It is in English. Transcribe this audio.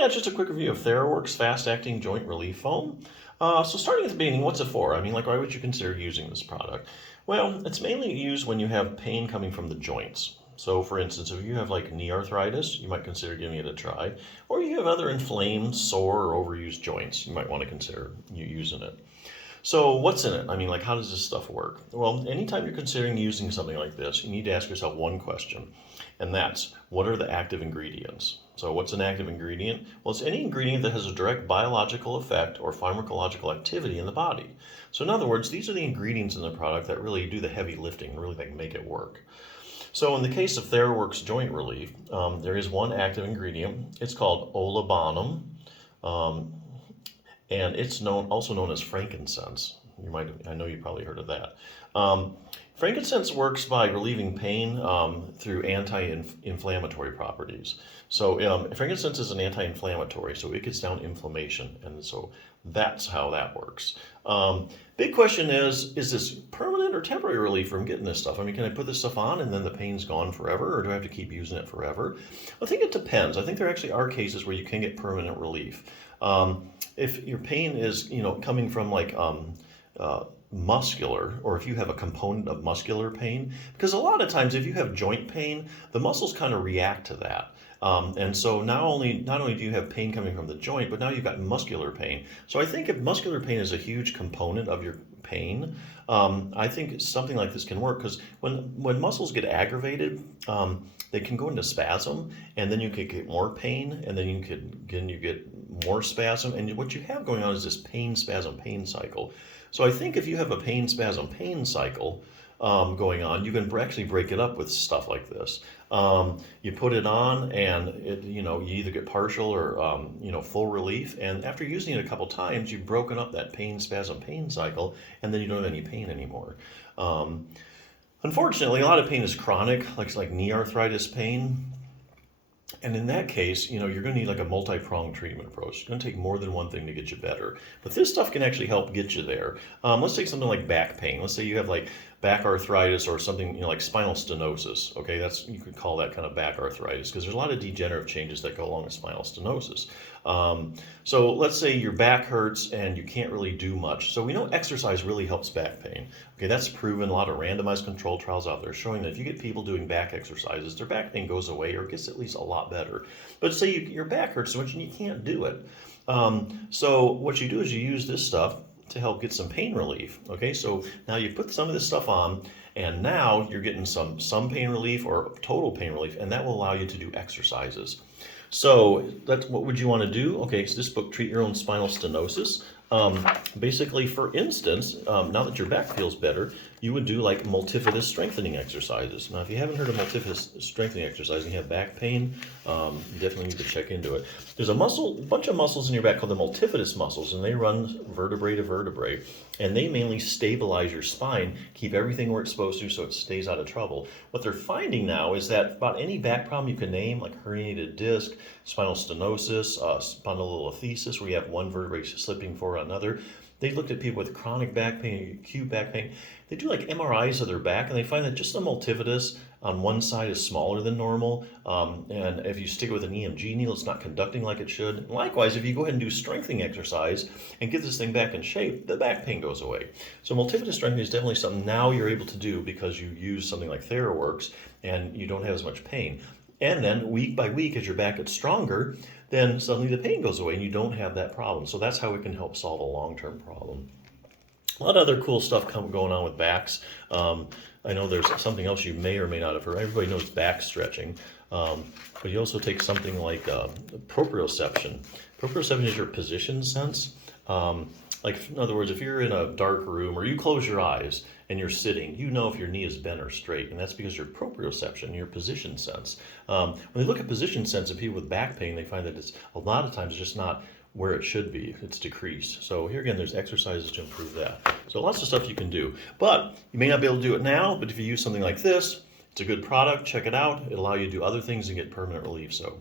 Yeah, just a quick review of Theraworx fast-acting joint relief foam. So starting at the beginning, what's it for? I mean, like, why would you consider using this product? Well, it's mainly used when you have pain coming from the joints. So for instance, if you have like knee arthritis, you might consider giving it a try. Or you have other inflamed, sore, or overused joints, you might want to consider using it. So what's in it? I mean, like, how does this stuff work? Well, anytime you're considering using something like this, you need to ask yourself one question, and that's, what are the active ingredients? So what's an active ingredient? Well, it's any ingredient that has a direct biological effect or pharmacological activity in the body. So in other words, these are the ingredients in the product that really do the heavy lifting and really make it work. So in the case of Theraworx joint relief, there is one active ingredient. It's called olibanum. Um, and it's also known as frankincense. I know you probably heard of that. Frankincense works by relieving pain through anti-inflammatory properties. So frankincense is an anti-inflammatory, so it gets down inflammation, and so that's how that works. Big question is this permanent or temporary relief from getting this stuff? I mean, can I put this stuff on and then the pain's gone forever, or do I have to keep using it forever? I think it depends. I think there actually are cases where you can get permanent relief. If your pain is, coming from like muscular, or if you have a component of muscular pain, because a lot of times if you have joint pain, the muscles kind of react to that. And so not only do you have pain coming from the joint, but now you've got muscular pain. So I think if muscular pain is a huge component of your pain, I think something like this can work, because when muscles get aggravated, they can go into spasm, and then you could get more pain, and then you get more spasm, and what you have going on is this pain spasm pain cycle. So I think if you have a pain spasm pain cycle going on, you can actually break it up with stuff like this. You put it on, and you either get partial or full relief. And after using it a couple times, you've broken up that pain spasm pain cycle, and then you don't have any pain anymore. Unfortunately, a lot of pain is chronic, like knee arthritis pain. And in that case, you're going to need like a multi-pronged treatment approach. It's going to take more than one thing to get you better. But this stuff can actually help get you there. Let's take something like back pain. Let's say you have like back arthritis or something, like spinal stenosis. Okay, you could call that kind of back arthritis, because there's a lot of degenerative changes that go along with spinal stenosis. So let's say your back hurts and you can't really do much. So we know exercise really helps back pain. Okay, that's proven. A lot of randomized controlled trials out there showing that if you get people doing back exercises, their back pain goes away or gets at least a lot better. But say your back hurts so much and you can't do it. So what you do is you use this stuff to help get some pain relief. Okay, so now you put some of this stuff on, and now you're getting some pain relief or total pain relief, and that will allow you to do exercises. So what would you want to do? Okay, so this book, Treat Your Own Spinal Stenosis. Basically, for instance, now that your back feels better, you would do like multifidus strengthening exercises. Now, if you haven't heard of multifidus strengthening exercise and you have back pain, you definitely need to check into it. There's a bunch of muscles in your back called the multifidus muscles, and they run vertebrae to vertebrae, and they mainly stabilize your spine, keep everything where it's supposed to so it stays out of trouble. What they're finding now is that about any back problem you can name, like herniated disc, spinal stenosis, spondylolisthesis, where you have one vertebrae slipping for another. They looked at people with chronic back pain, acute back pain. They do like MRIs of their back, and they find that just the multifidus on one side is smaller than normal. And if you stick it with an EMG needle, it's not conducting like it should. And likewise, if you go ahead and do strengthening exercise and get this thing back in shape, the back pain goes away. So multifidus strengthening is definitely something now you're able to do because you use something like Theraworx and you don't have as much pain. And then week by week, as your back gets stronger, then suddenly the pain goes away and you don't have that problem. So that's how it can help solve a long-term problem. A lot of other cool stuff going on with backs. I know there's something else you may or may not have heard. Everybody knows back stretching. But you also take something like proprioception. Proprioception is your position sense. Like, in other words, if you're in a dark room or you close your eyes and you're sitting, you know if your knee is bent or straight, and that's because your proprioception, your position sense. When they look at position sense in people with back pain, they find that it's a lot of times just not where it should be. It's decreased. So here again, there's exercises to improve that. So lots of stuff you can do. But you may not be able to do it now, but if you use something like this, it's a good product. Check it out. It'll allow you to do other things and get permanent relief. So